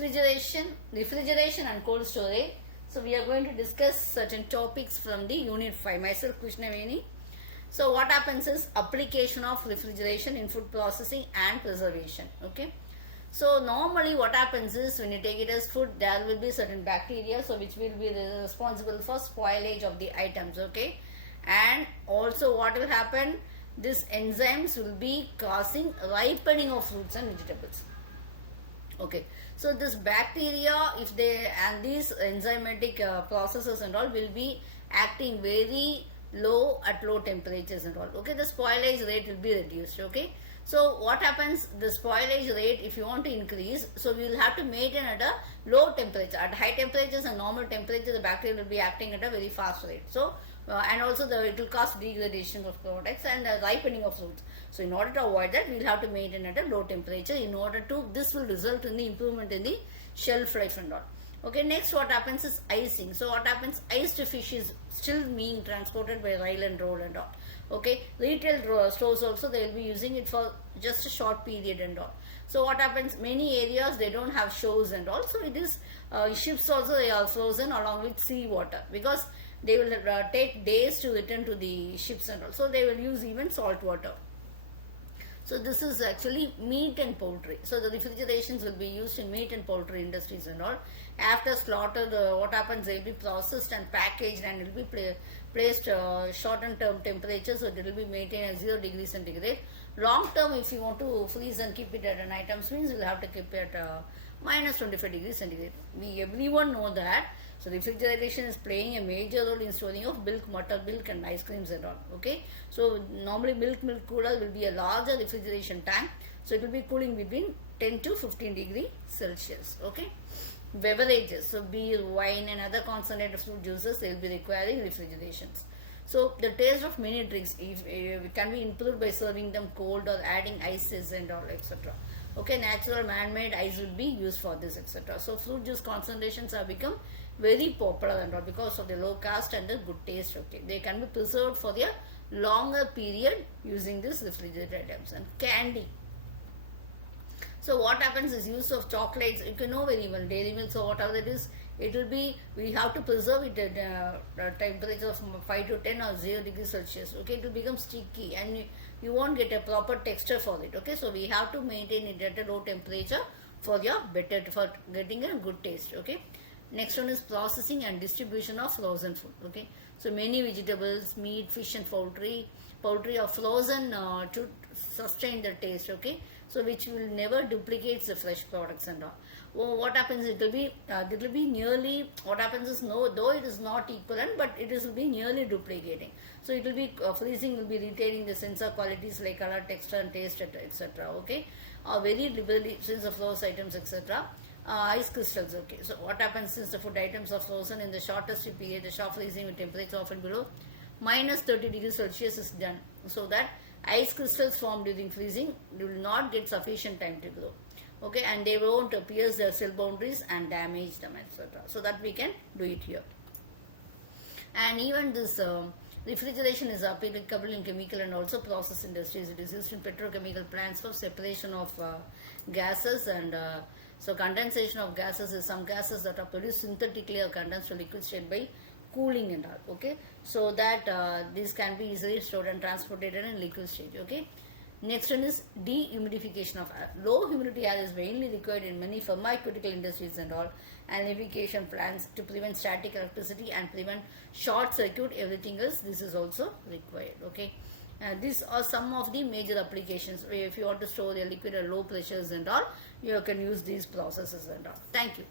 refrigeration and cold storage. So we are going to discuss certain topics from the unit 5. Myself Krishna Veni. So what happens is application of refrigeration in food processing and preservation. Okay. So normally what happens is when you take it as food, there will be certain bacteria, so which will be responsible for spoilage of the items. Okay. And also what will happen, these enzymes will be causing ripening of fruits and vegetables. Okay, so this bacteria, if they, and these enzymatic processes and all will be acting very low at low temperatures and all. Okay, the spoilage rate will be reduced. Okay, so what happens, the spoilage rate, if you want to increase, so we will have to maintain at a low temperature. At high temperatures and normal temperature, the bacteria will be acting at a very fast rate. So and also it will cause degradation of products and ripening of fruits. So in order to avoid that, we will have to maintain at a low temperature. In order to, this will result in the improvement in the shelf life and all. Okay, next what happens is icing. So what happens, iced fish is still being transported by rail and road and all. Okay, retail stores also, they will be using it for just a short period and all. So what happens, many areas they don't have shores and all, so it is ships also, they are frozen along with sea water, because they will take days to return to the ships and all. So they will use even salt water. So this is actually meat and poultry. So the refrigerations will be used in meat and poultry industries and all. After slaughter, what happens, they will be processed and packaged and it will be placed shortened term temperatures, so it will be maintained at 0 degrees centigrade. Long term, if you want to freeze and keep it at an item, means you will have to keep it at minus 25 degrees centigrade. We everyone know that. So refrigeration is playing a major role in storing of milk, buttermilk and ice creams and all. Okay. So normally milk cooler will be a larger refrigeration tank. So it will be cooling between 10 to 15 degrees Celsius. Okay. Beverages, so beer, wine and other concentrated fruit juices, they will be requiring refrigerations. So the taste of many drinks can be improved by serving them cold or adding ices and all, etc. Okay, natural man-made ice will be used for this, etc. So fruit juice concentrations have become very popular and all because of the low cost and the good taste. Okay, they can be preserved for a longer period using these refrigerated items. And candy. So what happens is use of chocolates, you can know very well, dairy milk, so whatever it is, it will be, we have to preserve it at a temperature of 5 to 10 or 0 degrees Celsius. Okay, it will become sticky and you won't get a proper texture for it. Okay, so we have to maintain it at a low temperature for getting a good taste. Okay, next one is processing and distribution of frozen food. Okay, so many vegetables, meat, fish and poultry are frozen to sustain the taste. Okay, so which will never duplicate the fresh products and all. Well, what happens, it will be nearly, what happens is, no, though it is not equivalent, but it will be nearly duplicating. So it will be freezing will be retaining the sensor qualities like color, texture and taste, etc. Okay, very liberally since of those items, etc. Ice crystals. Okay, so what happens, since the food items are frozen in the shortest period, the sharp freezing with temperature often below minus 30 degrees Celsius is done, so that ice crystals formed during freezing will not get sufficient time to grow. Okay, and they won't pierce their cell boundaries and damage them, etc. So that we can do it here. And even this refrigeration is applicable in chemical and also process industries. It is used in petrochemical plants for separation of gases and so condensation of gases is some gases that are produced synthetically or condensed to liquid state by cooling and all. Okay, so that this can be easily stored and transported in liquid state. Okay, next one is dehumidification of air. Low humidity air is mainly required in many pharmaceutical industries and all, and lubrication plants to prevent static electricity and prevent short circuit. Everything else, this is also required. Okay, these are some of the major applications. If you want to store your liquid at low pressures and all, you can use these processes and all. Thank you.